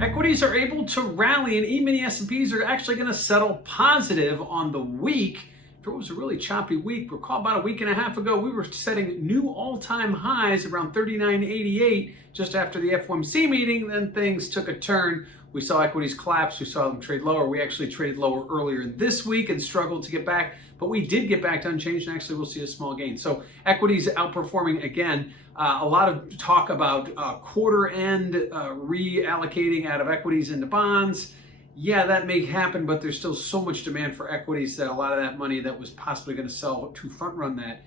Equities are able to rally, and E-mini S&Ps are actually going to settle positive on the week. It was a really choppy week. Recall about a week and a half ago, we were setting new all-time highs around 39.88 just after the FOMC meeting. Then things took a turn. We saw equities collapse. We saw them trade lower. We actually traded lower earlier this week and struggled to get back, but we did get back to unchanged, and actually we'll see a small gain. So equities outperforming again. A lot of talk about quarter end reallocating out of equities into bonds. Yeah, that may happen, but there's still so much demand for equities that a lot of that money that was possibly going to sell to front run that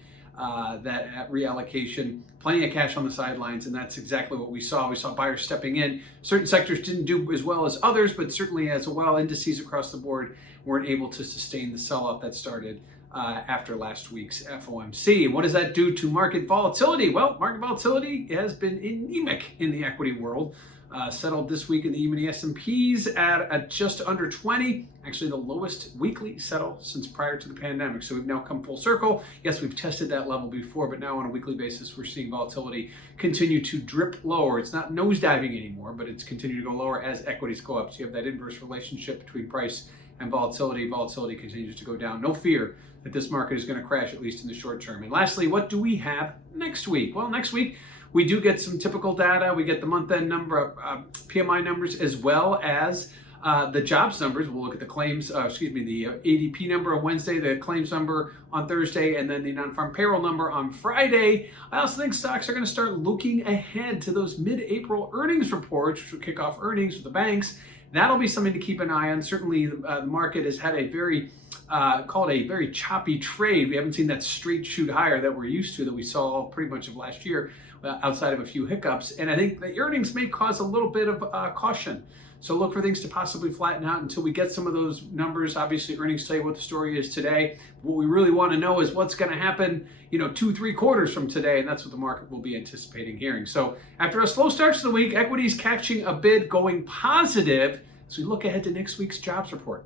reallocation, plenty of cash on the sidelines, and that's exactly what we saw. We saw buyers stepping in. Certain sectors didn't do as well as others, but certainly as well, indices across the board weren't able to sustain the sell-off that started after last week's FOMC. What does that do to market volatility? Well, market volatility has been anemic in the equity world. Settled this week in the E-mini S&Ps at just under 20, actually the lowest weekly settle since prior to the pandemic. So we've now come full circle. Yes, we've tested that level before, but now on a weekly basis, we're seeing volatility continue to drip lower. It's not nosediving anymore, but it's continuing to go lower as equities go up. So you have that inverse relationship between price and volatility. Volatility continues to go down. No fear that this market is going to crash, at least in the short term. And lastly, what do we have next week? Well, next week, we do get some typical data. We get the month-end number, PMI numbers, as well as the jobs numbers. We'll look at the claims, the ADP number on Wednesday, the claims number on Thursday, and then the non-farm payroll number on Friday. I also think stocks are going to start looking ahead to those mid-April earnings reports, which will kick off earnings for the banks. That'll be something to keep an eye on. Certainly, the market has had a very choppy trade. We haven't seen that straight shoot higher that we're used to, that we saw pretty much of last year, outside of a few hiccups. And I think the earnings may cause a little bit of caution. So look for things to possibly flatten out until we get some of those numbers. Obviously, earnings tell you what the story is today. What we really want to know is what's going to happen, 2-3 quarters from today, and that's what the market will be anticipating hearing. So after a slow start to the week, equities catching a bid, going positive as we look ahead to next week's jobs report.